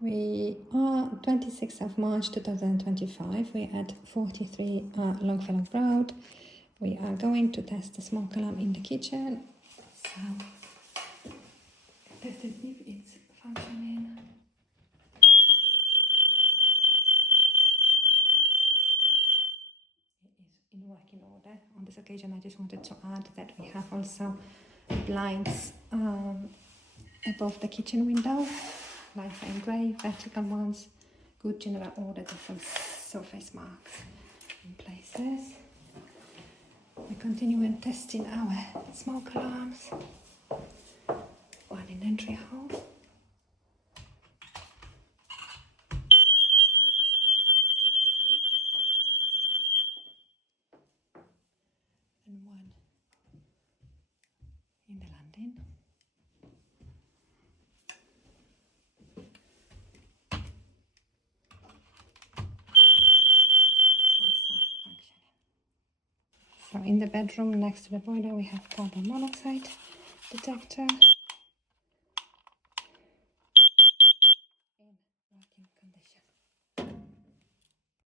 We are 26th of March 2025. We're at 43 Longfellow Road. We are going to test the smoke alarm in the kitchen. So, test it if it's functioning. It is in working order. On this occasion, I just wanted to add that we have also blinds above the kitchen window. Lines are in grey, vertical ones, good general order, different surface marks in places. We continue in testing our smoke alarms. One in entry hall. And one in the landing. Also functioning. So in the bedroom next to the boiler we have carbon monoxide detector.